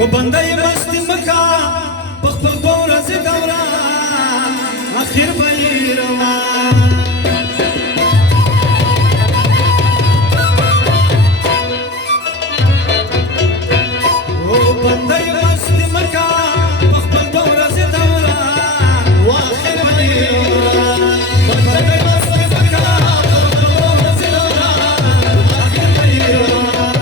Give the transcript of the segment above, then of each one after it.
وبندې مست مکا بخبل دورة زي دورة آخر بيروان وبندې مست مکا بخبل دورة زي دورة وآخر بيروان بندې مست مکا بخبل دورة زي دورة آخر بيروان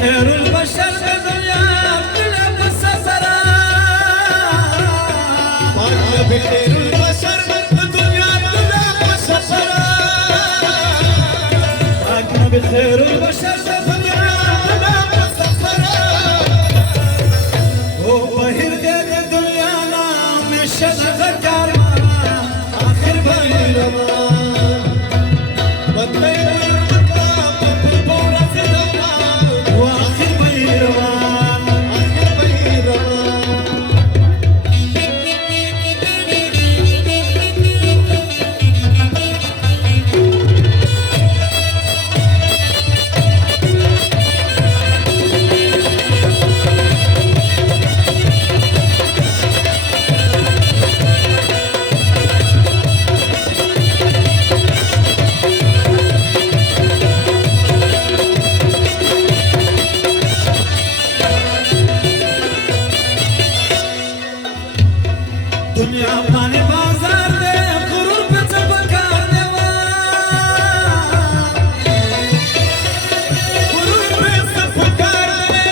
خير البشر بالدنيا كلها مسافرة طالع بخير البشر بالدنيا كلها مسافرة طالع بخير البشر بالدنيا كلها مسافرة وبهر غير الدنيا لا مش ذكر آخر بيرمان بطير दुनिया पानी बाजार दे गुरूर पे चबकार देवा गुरूर पे चबकार दे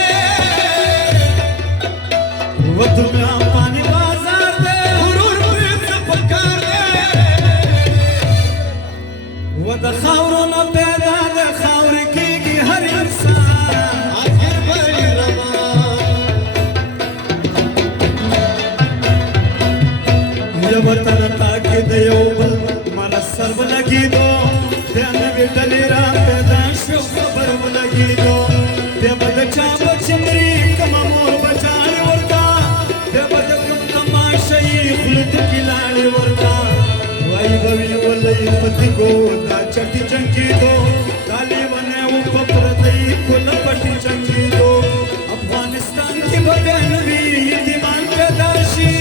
वो दुनिया पानी बाजार दे गुरूर पे चबकार दे वो दखावरो न पैदा दे खावर की हर इंसान आखिर बलिरमा वतन ताकि दयोबल मारा सर्व लगी दो ध्यान बिटले राम पैदाश खबर लगी दो दे बद चाप चंद्री कम मोर बचाने वरता दे बद कम तमाशई खुलत किलाने वरता वाई बवी वलई पति को दा चटी चंकी दो काली वने उपपर दई कुल पटी चंकी दो अफगानिस्तान की बहन भी दीवान पैदाशी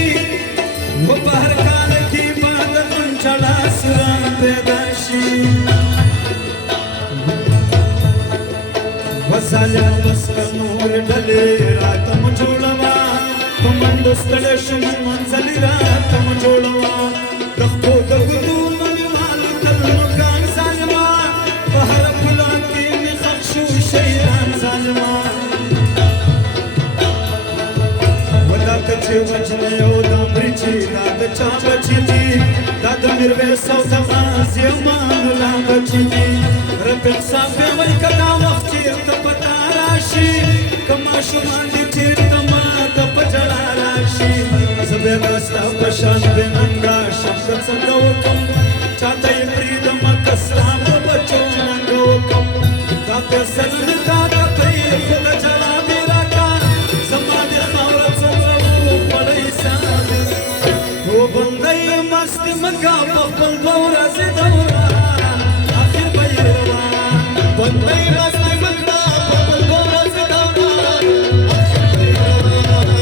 वो बाहर काल की बात चला सुरान पैदाशी वसाले बस्कर नूर डले रात मुझोड़वा तुमंड स्थले शुम मंजली रात मुझोड़वा रखो दगदू मन माल कल मकान सालमा बाहर फुला की निखशु शैतान सालमा कचे वचने योदम रिची दाद चाबची दाद मिरवे सौसमास यमान लाबची रबिन साफे वै कदा वफ्चीर तपताराशी कमा शुमांडी चीर तमा तपजला राशी सबे बस्ता पशान बेनंगा शब्द संगवकम चातई प्रीदम कसलाम बचो मंगवकम दाद सनन दाद तई खुद जला बिराका समाधि खौरत वो बंदे मस्त मका बखबल दौरा से दौरा आखिर बयरवान बंदे मस्त मका बखबल दौरा से दौरा आखिर बयरवान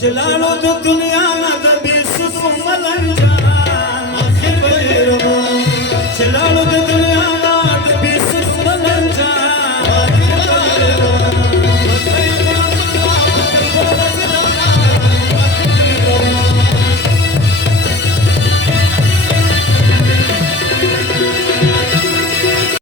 चलालो तो दुनिया